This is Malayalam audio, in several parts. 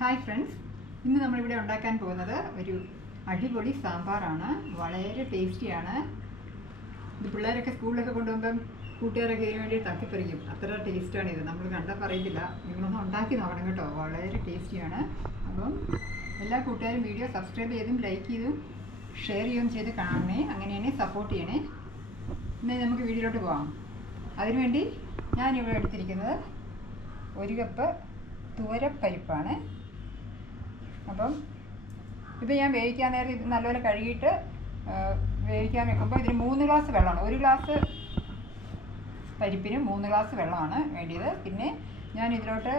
ഹായ് ഫ്രണ്ട്സ് ഇന്ന് നമ്മളിവിടെ ഉണ്ടാക്കാൻ പോകുന്നത് ഒരു അടിപൊളി സാമ്പാറാണ്. വളരെ ടേസ്റ്റിയാണ്. ഇത് പിള്ളേരൊക്കെ സ്കൂളിലൊക്കെ കൊണ്ടുപോകുമ്പം കൂട്ടുകാരൊക്കെ ഇതിന് വേണ്ടി തട്ടിപ്പറിക്കും. അത്ര ടേസ്റ്റാണ് ഇത്. നമ്മൾ കണ്ടാൽ പറയില്ല നിങ്ങളൊന്ന് ഉണ്ടാക്കി നോക്കണം കേട്ടോ. വളരെ ടേസ്റ്റിയാണ്. അപ്പം എല്ലാ കൂട്ടുകാരും വീഡിയോ സബ്സ്ക്രൈബ് ചെയ്തും ലൈക്ക് ചെയ്തും ഷെയർ ചെയ്യുകയും ചെയ്ത് കാണണേ. അങ്ങനെ തന്നെ സപ്പോർട്ട് ചെയ്യണേ. ഇന്ന് നമുക്ക് വീഡിയോയിലോട്ട് പോകാം അതിനുവേണ്ടി ഞാനിവിടെ എടുത്തിരിക്കുന്നത് ഒരു കപ്പ് തുവരപ്പരിപ്പാണ്. അപ്പം ഇത് ഞാൻ വേവിക്കാൻ നേരം ഇത് നല്ലപോലെ കഴുകിയിട്ട് വേവിക്കാൻ വെക്കുമ്പോൾ ഇതിന് മൂന്ന് ഗ്ലാസ് വെള്ളമാണ്. ഒരു ഗ്ലാസ് പരിപ്പിന് മൂന്ന് ഗ്ലാസ് വെള്ളമാണ് വേണ്ടിയത്. പിന്നെ ഞാൻ ഇതിലോട്ട്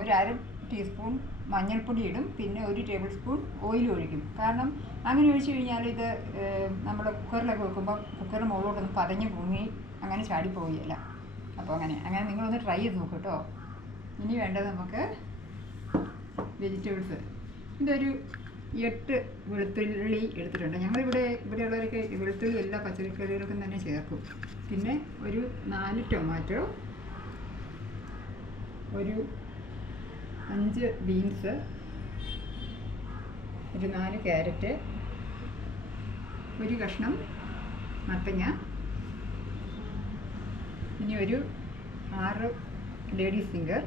ഒരു അര ടീസ്പൂൺ മഞ്ഞൾപ്പൊടി ഇടും. പിന്നെ ഒരു ടേബിൾ സ്പൂൺ ഓയിൽ ഒഴിക്കും. കാരണം അങ്ങനെ ഒഴിച്ച് കഴിഞ്ഞാൽ ഇത് നമ്മൾ കുക്കറിലൊക്കെ വെക്കുമ്പോൾ കുക്കറിന് മുകളിലോട്ടൊന്ന് പതഞ്ഞ് പൊങ്ങി അങ്ങനെ ചാടിപ്പോവുകയില്ല. അപ്പോൾ അങ്ങനെ അങ്ങനെ നിങ്ങളൊന്ന് ട്രൈ ചെയ്ത് നോക്കൂ കേട്ടോ. ഇനി വേണ്ടത് നമുക്ക് വെജിറ്റബിൾസ്. ഇതൊരു എട്ട് വെളുത്തുള്ളി എടുത്തിട്ടുണ്ട്. ഞങ്ങളിവിടെ ഇവിടെയുള്ളവരൊക്കെ ഉള്ളവരൊക്കെ വെളുത്തുള്ളി എല്ലാ പച്ചക്കറികൾക്കും തന്നെ ചേർക്കും. പിന്നെ ഒരു നാല് ടൊമാറ്റോ ഒരു അഞ്ച് ബീൻസ് ഒരു നാല് ക്യാരറ്റ് ഒരു കഷ്ണം മത്തങ്ങ ഇനി ഒരു ആറ് ലേഡീസ് ഫിംഗർ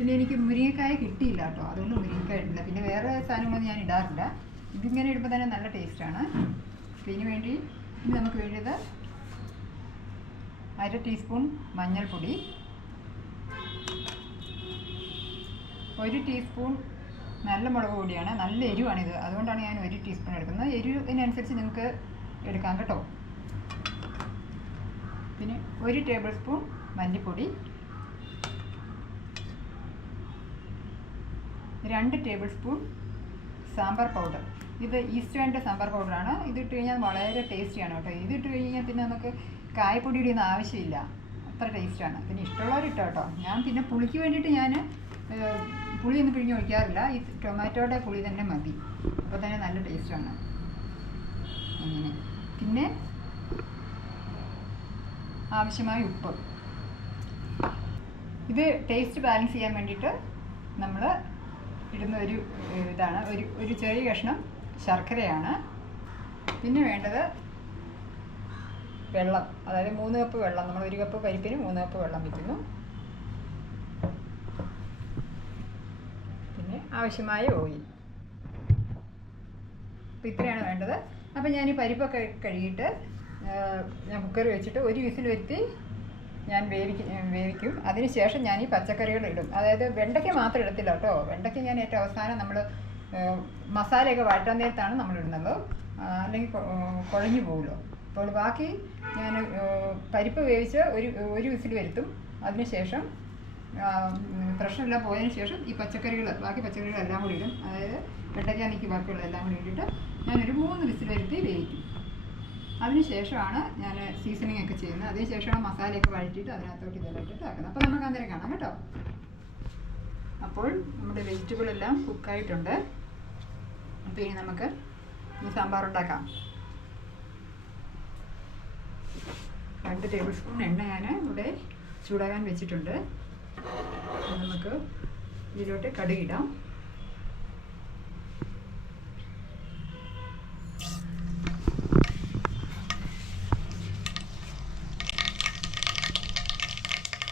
പിന്നെ എനിക്ക് മുരിങ്ങക്കായ കിട്ടിയില്ല കേട്ടോ. അതുകൊണ്ട് മുരിങ്ങക്കായ ഇടില്ല പിന്നെ വേറെ സാധനങ്ങളൊന്നും ഞാൻ ഇടാറില്ല. ഇതിങ്ങനെ ഇടുമ്പോൾ തന്നെ നല്ല ടേസ്റ്റാണ് ഇതിന് വേണ്ടി ഇനി നമുക്ക് വേണ്ടത് അര ടീസ്പൂൺ മഞ്ഞൾപ്പൊടി. ഒരു ടീസ്പൂൺ നല്ല മുളക് പൊടിയാണ്. നല്ല എരിവാണിത് അതുകൊണ്ടാണ് ഞാൻ ഒരു ടീസ്പൂൺ എടുക്കുന്നത്. എരിവിനനുസരിച്ച് നിങ്ങൾക്ക് എടുക്കാം കേട്ടോ. പിന്നെ ഒരു ടേബിൾ സ്പൂൺ മല്ലിപ്പൊടി രണ്ട് ടേബിൾ സ്പൂൺ സാമ്പാർ പൗഡർ ഇത് ഈസ്റ്റേണിന്റെ സാമ്പാർ പൗഡറാണ് ഇതിട്ട് കഴിഞ്ഞാൽ വളരെ ടേസ്റ്റിയാണ് കേട്ടോ. ഇതിട്ട് കഴിഞ്ഞാൽ പിന്നെ നമുക്ക് കായപ്പൊടിയുടെ ഒന്നും ആവശ്യമില്ല. അത്ര ടേസ്റ്റാണ് പിന്നെ ഇഷ്ടമുള്ളവർ ഇട്ടോ കേട്ടോ. ഞാൻ പിന്നെ പുളിക്ക് വേണ്ടിയിട്ട് ഞാൻ പുളിയൊന്നും പിഴിഞ്ഞ് ഒഴിക്കാറില്ല. ഈ ടൊമാറ്റോയുടെ പുളി തന്നെ മതി. അപ്പോൾ തന്നെ നല്ല ടേസ്റ്റാണ് അങ്ങനെ. പിന്നെ ആവശ്യമായ ഉപ്പ്. ഇത് ടേസ്റ്റ് ബാലൻസ് ചെയ്യാൻ വേണ്ടിയിട്ട് നമ്മൾ ഇടുന്ന ഒരു ഇതാണ്. ഒരു ഒരു ചെറിയ കഷ്ണം ശർക്കരയാണ്. പിന്നെ വേണ്ടത് വെള്ളം. അതായത് മൂന്ന് കപ്പ് വെള്ളം. നമ്മൾ ഒരു കപ്പ് പരിപ്പിന് മൂന്ന് കപ്പ് വെള്ളം വയ്ക്കുന്നു. പിന്നെ ആവശ്യമായ ഓയിൽ. അപ്പോൾ ഇത്രയാണ് വേണ്ടത്. അപ്പോൾ ഞാൻ ഈ പരിപ്പൊക്കെ കഴുകിയിട്ട് ഞാൻ കുക്കറിൽ വെച്ചിട്ട് ഒരു വിസിൽ വരുത്തി ഞാൻ വേവിക്കും വേവിക്കും. അതിന് ശേഷം ഞാൻ ഈ പച്ചക്കറികൾ ഇടും. അതായത് വെണ്ടയ്ക്ക മാത്രം ഇടത്തില്ല കേട്ടോ. വെണ്ടയ്ക്ക ഞാൻ ഏറ്റവും അവസാനം നമ്മൾ മസാലയൊക്കെ വഴറ്റാൻ നേരത്താണ് നമ്മൾ ഇടുന്നത്. അല്ലെങ്കിൽ കുഴഞ്ഞു പോകുമല്ലോ. അപ്പോൾ ബാക്കി ഞാൻ പരിപ്പ് വേവിച്ച് ഒരു ഒരു വിസിൽ വരുത്തും. അതിനുശേഷം പ്രശ്നമെല്ലാം പോയതിന് ശേഷം ഈ പച്ചക്കറികൾ ബാക്കി പച്ചക്കറികളെല്ലാം കൂടി ഇടും. അതായത് വെണ്ടയ്ക്ക ബാക്കിയുള്ള എല്ലാം കൂടി ഇട്ടിട്ട് ഞാനൊരു മൂന്ന് വിസിൽ വരുത്തി വേവിക്കും അതിന് ശേഷമാണ് ഞാൻ സീസണിങ് ഒക്കെ ചെയ്യുന്നത്. അതിന് ശേഷമാണ് മസാലയൊക്കെ വഴറ്റിയിട്ട് അതിനകത്തോട്ട് ഇതെല്ലാം ഇട്ടിട്ട് ആക്കുന്നത് അപ്പോൾ നമുക്ക് അന്നേരം കാണാം കേട്ടോ. അപ്പോൾ നമ്മുടെ വെജിറ്റബിൾ എല്ലാം കുക്കായിട്ടുണ്ട് അപ്പോൾ ഇനി നമുക്ക് ഈ സാമ്പാർ ഉണ്ടാക്കാം. രണ്ട് ടേബിൾ സ്പൂൺ എണ്ണ ഞാൻ ഇവിടെ ചൂടാകാൻ വെച്ചിട്ടുണ്ട്. നമുക്ക് ഇതിലോട്ട് കടുകിടാം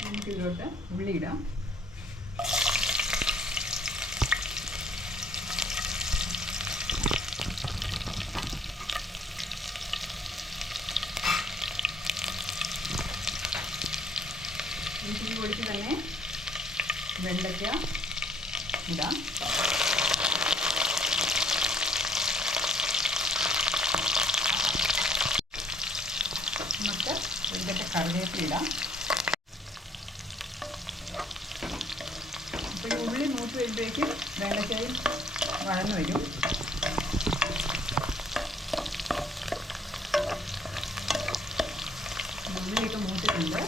നമുക്ക് ഇതിലോട്ട് ഉള്ളി ഇടാം ഇതിന് പൊടിച്ച് തന്നെ വെണ്ടയ്ക്ക ഇടാം. നമുക്ക് വെണ്ടയ്ക്ക കറിവേപ്പില ഇടാം അപ്പോൾ ഈ ഉള്ളി മൂത്ത് വരുമ്പോഴേക്കും വെണ്ടയ്ക്കയും വളർന്നു വരും. നന്നായിട്ട് മൂത്തിട്ടുണ്ട്.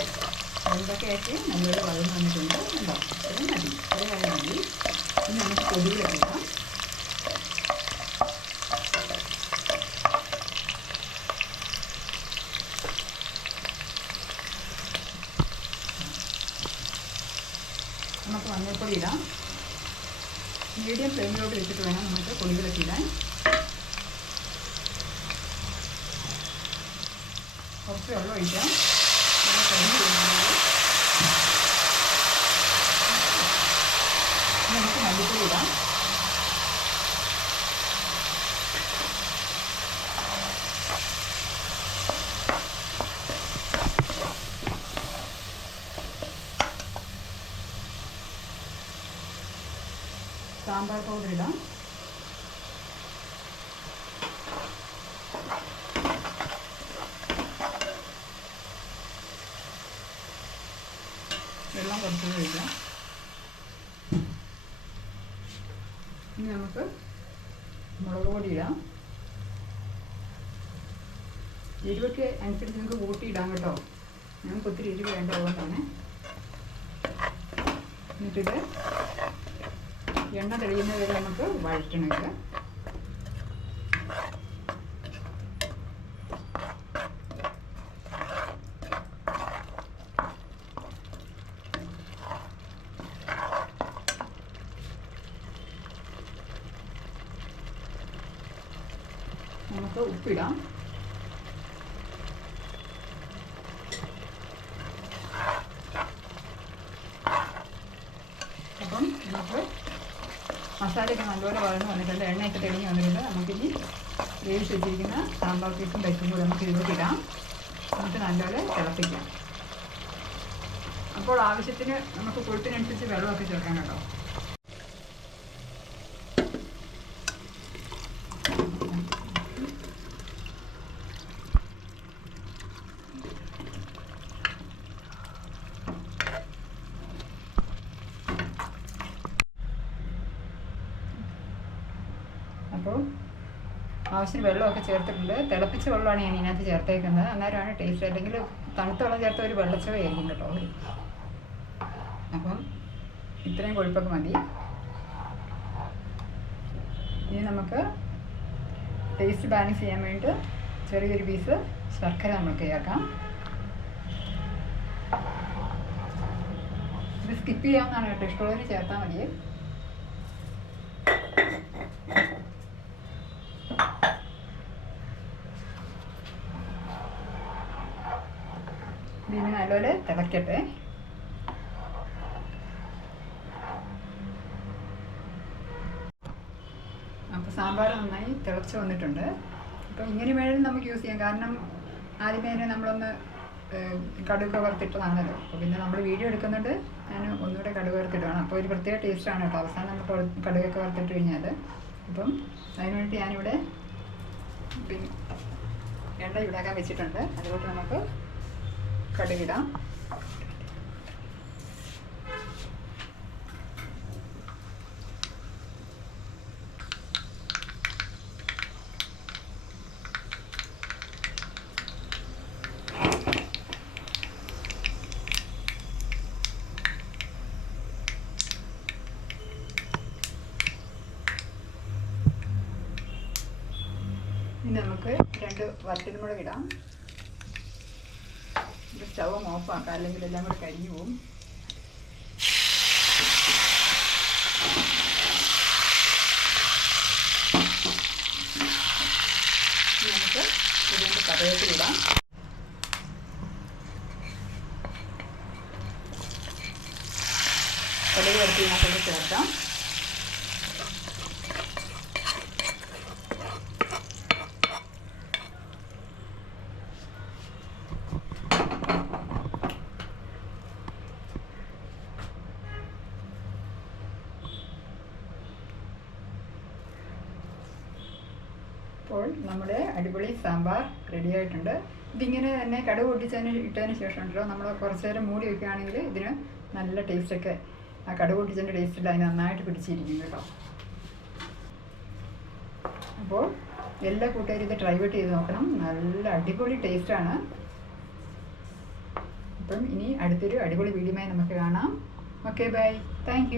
വെണ്ടയ്ക്കയൊക്കെ നല്ലൊരു വളർന്നു വന്നിട്ടുണ്ട്. ഉണ്ടോ അത്രയും മതി. അത് വഴ മതി. ഇനി നമുക്ക് ഇടാം. നമുക്ക് മഞ്ഞൾപ്പൊടി ഇടാം. മീഡിയം ഫ്ലെയിമിലോട്ട് വെച്ചിട്ട് വേണം നമുക്ക് പൊടികളൊക്കെ ഇടാൻ. കുറച്ച് വെള്ളം ഒഴിക്കാം വെള്ളം കഴിഞ്ഞ് കഴിയുമ്പോൾ നമുക്ക് മല്ലിപ്പൊടി ഇടാം സാമ്പാർ പൗഡർ ഇടാം. വെള്ളം കുറച്ച് കഴിക്കാം ഇനി നമുക്ക് മുളക് പൊടി ഇടാം. എരിവൊക്കെ അനുസരിച്ച് നിങ്ങൾക്ക് കൂട്ടി ഇടാം കേട്ടോ. ഞങ്ങൾക്ക് ഒത്തിരി എരിവ് വേണ്ട അതുകൊണ്ടാണ് എന്നിട്ടിത് എണ്ണ തെളിയുന്നത് വരെ നമുക്ക് വഴറ്റണം ഇത് നമുക്ക് ഉപ്പിടാം അപ്പം നമുക്ക് മസാലയൊക്കെ നല്ലപോലെ വഴന്ന് വന്നിട്ടുണ്ട്. എണ്ണയൊക്കെ തെളിഞ്ഞ് വന്നിട്ടുണ്ട്. നമുക്കിനി വേവിച്ച് വെച്ചിരിക്കുന്ന സാമ്പാർ പീസും വെക്കുമ്പോൾ നമുക്ക് ഇതിലോട്ട് ഇടാം. നമുക്ക് നല്ലപോലെ തിളപ്പിക്കാം. അപ്പോൾ ആവശ്യത്തിന് നമുക്ക് കൊഴുപ്പിനനുസരിച്ച് വെള്ളമൊക്കെ ചേർക്കാൻ കേട്ടോ അപ്പോൾ ആവശ്യത്തിന് വെള്ളമൊക്കെ ചേർത്തിട്ടുണ്ട്. തിളപ്പിച്ച വെള്ളമാണ് ഞാൻ ഇതിനകത്ത് ചേർത്തേക്കുന്നത്. അന്നേരമാണ് ടേസ്റ്റ് അല്ലെങ്കിൽ തണുത്ത വെള്ളം ചേർത്ത ഒരു വെള്ളച്ചവയായിരിക്കും കേട്ടോ അപ്പം ഇത്രയും കൊഴുപ്പൊക്കെ മതി. ഇനി നമുക്ക് ടേസ്റ്റ് ബാലൻസ് ചെയ്യാൻ വേണ്ടിയിട്ട് ചെറിയൊരു പീസ് ശർക്കര നമുക്ക് ചേർക്കാം. ഇത് സ്കിപ്പ് ചെയ്യാവുന്നതാണ് കേട്ടോ. ഇഷ്ടമുള്ളവർ ചേർത്താൽ മതിയേ ഇതിന് നല്ലപോലെ തിളക്കട്ടെ. അപ്പോൾ സാമ്പാർ നന്നായി തിളച്ച് വന്നിട്ടുണ്ട്. അപ്പോൾ ഇങ്ങനെ വേണം നമുക്ക് യൂസ് ചെയ്യാം. കാരണം ആദ്യമേ തന്നെ നമ്മളൊന്ന് കടുക് വറുത്തിട്ടതാണല്ലോ. അപ്പോൾ പിന്നെ നമ്മൾ വീഡിയോ എടുക്കുന്നുണ്ട്. ഞാൻ ഒന്നുകൂടെ കടുക് വറുത്തിടുകയാണ് അപ്പോൾ ഒരു പ്രത്യേക ടേസ്റ്റാണ് കേട്ടോ. അവസാനം നമ്മൾ കടുകൊക്കെ വറുത്തിട്ട് കഴിഞ്ഞാൽ അപ്പം അതിനുവേണ്ടി ഞാനിവിടെ പിന്നെ എണ്ണ ചൂടാക്കാൻ വെച്ചിട്ടുണ്ട്. അതുകൊണ്ട് നമുക്ക് കടുകിടാം. ഇനി നമുക്ക് രണ്ട് വറ്റൽമുളക് ഇടാം. ഇത് സ്റ്റവ് ഓഫാക്കാം അല്ലെങ്കിൽ എല്ലാം കൂടെ കരിഞ്ഞു പോകും കറിവേപ്പിലിടാം കടുക് ചേർക്കാം അപ്പോൾ നമ്മുടെ അടിപൊളി സാമ്പാർ റെഡി ആയിട്ടുണ്ട്. ഇതിങ്ങനെ തന്നെ കടുക് പൊട്ടിച്ചതിന് ഇട്ടതിന് ശേഷം ഉണ്ടല്ലോ നമ്മൾ കുറച്ച് നേരം മൂടി വെക്കുകയാണെങ്കിൽ ഇതിന് നല്ല ടേസ്റ്റൊക്കെ ആ കടുക് പൊട്ടിച്ചതിന്റെ ടേസ്റ്റിൽ അതിന് നന്നായിട്ട് പിടിച്ചിരിക്കും കേട്ടോ. അപ്പോൾ എല്ലാ കൂട്ടുകാരും ഇത് ട്രൈ ഔട്ട് ചെയ്ത് നോക്കണം. നല്ല അടിപൊളി ടേസ്റ്റാണ് അപ്പം ഇനി അടുത്തൊരു അടിപൊളി വീഡിയോമായി നമുക്ക് കാണാം. Okay bye thank